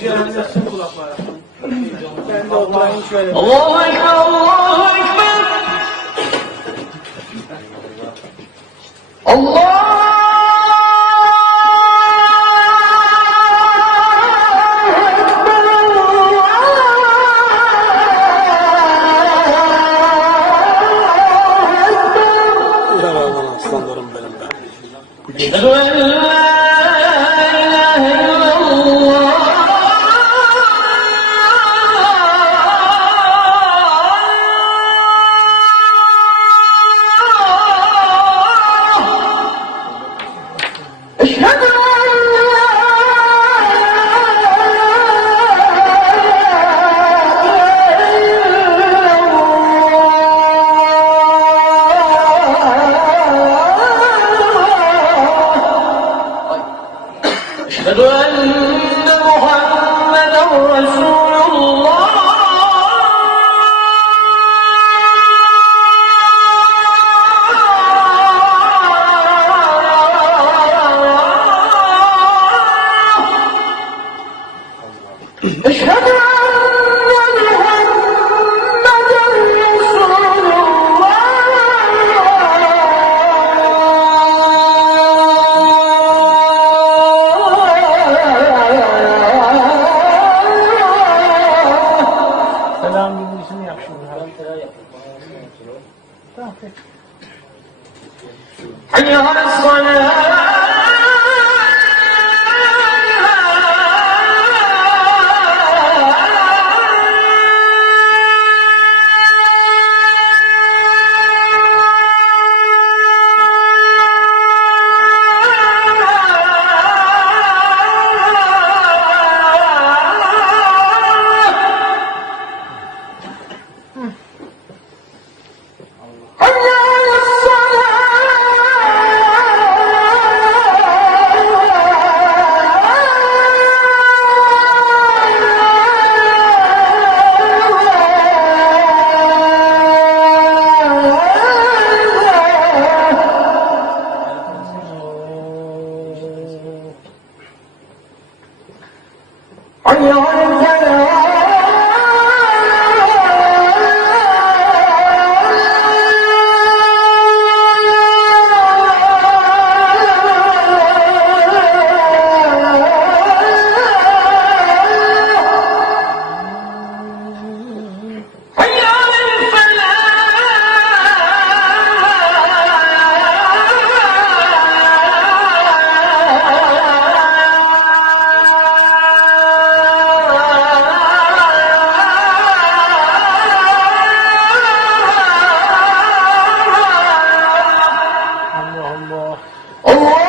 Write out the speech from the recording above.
Cehennemsin kulaklara. Ben de oturayım şöyle. Allahu Ekber, Allahu Ekber. Allah! Aslanlarım benim be. Eşhedü en la ilahe illallah. Eşhedü en la أشهد أن محمدا رسول الله أشهد أن محمدا رسول Selam bilgisini yap şimdi. Tamam peki. حي على الصلاة حي على الفلاح حي على Allah Allah. الله